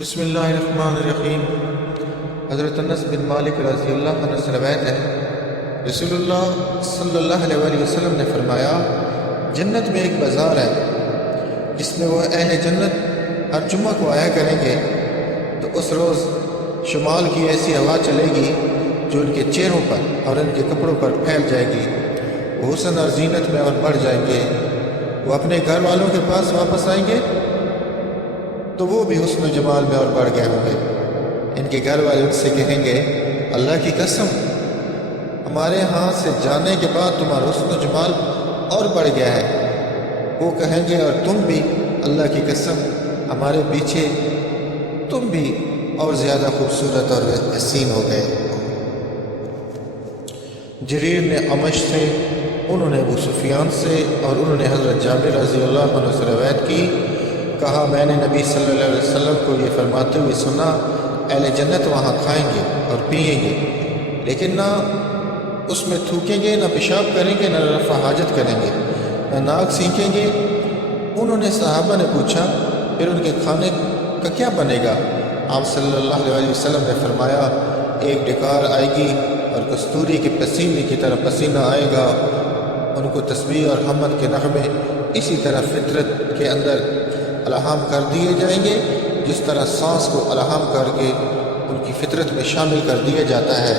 بسم اللہ الرحمن الرحیم۔ حضرت انس بن مالک رضی اللہ عنہ سے روایت ہے، رسول اللہ صلی اللہ علیہ وآلہ وسلم نے فرمایا، جنت میں ایک بازار ہے جس میں وہ اہل جنت ہر جمعہ کو آیا کریں گے، تو اس روز شمال کی ایسی ہوا چلے گی جو ان کے چہروں پر اور ان کے کپڑوں پر پھیل جائے گی۔ وہ حسن اور زینت میں اور بڑھ جائیں گے۔ وہ اپنے گھر والوں کے پاس واپس آئیں گے تو وہ بھی حسن و جمال میں اور بڑھ گئے ہوں گے۔ ان کے گھر والے ان سے کہیں گے، اللہ کی قسم، ہمارے ہاں سے جانے کے بعد تمہارا حسن و جمال اور بڑھ گیا ہے۔ وہ کہیں گے، اور تم بھی، اللہ کی قسم، ہمارے پیچھے تم بھی اور زیادہ خوبصورت اور حسین ہو گئے۔ جریر نے عمش سے، انہوں نے ابو سفیان سے، اور انہوں نے حضرت جابر رضی اللہ عنہ سے روایت کی، کہا، میں نے نبی صلی اللہ علیہ وسلم کو یہ فرماتے ہوئے سنا، اہل جنت وہاں کھائیں گے اور پئیں گے، لیکن نہ اس میں تھوکیں گے، نہ پیشاب کریں گے، نہ رفع حاجت کریں گے، نہ ناک سینکیں گے۔ انہوں نے صحابہ نے پوچھا، پھر ان کے کھانے کا کیا بنے گا؟ آپ صلی اللہ علیہ وسلم نے فرمایا، ایک ڈکار آئے گی اور کستوری کے پسینے کی طرح پسینہ آئے گا۔ ان کو تسبیح اور حمد کے نغمے اسی طرح فطرت کے اندر الہام کر دیے جائیں گے، جس طرح سانس کو الہام کر کے ان کی فطرت میں شامل کر دیا جاتا ہے۔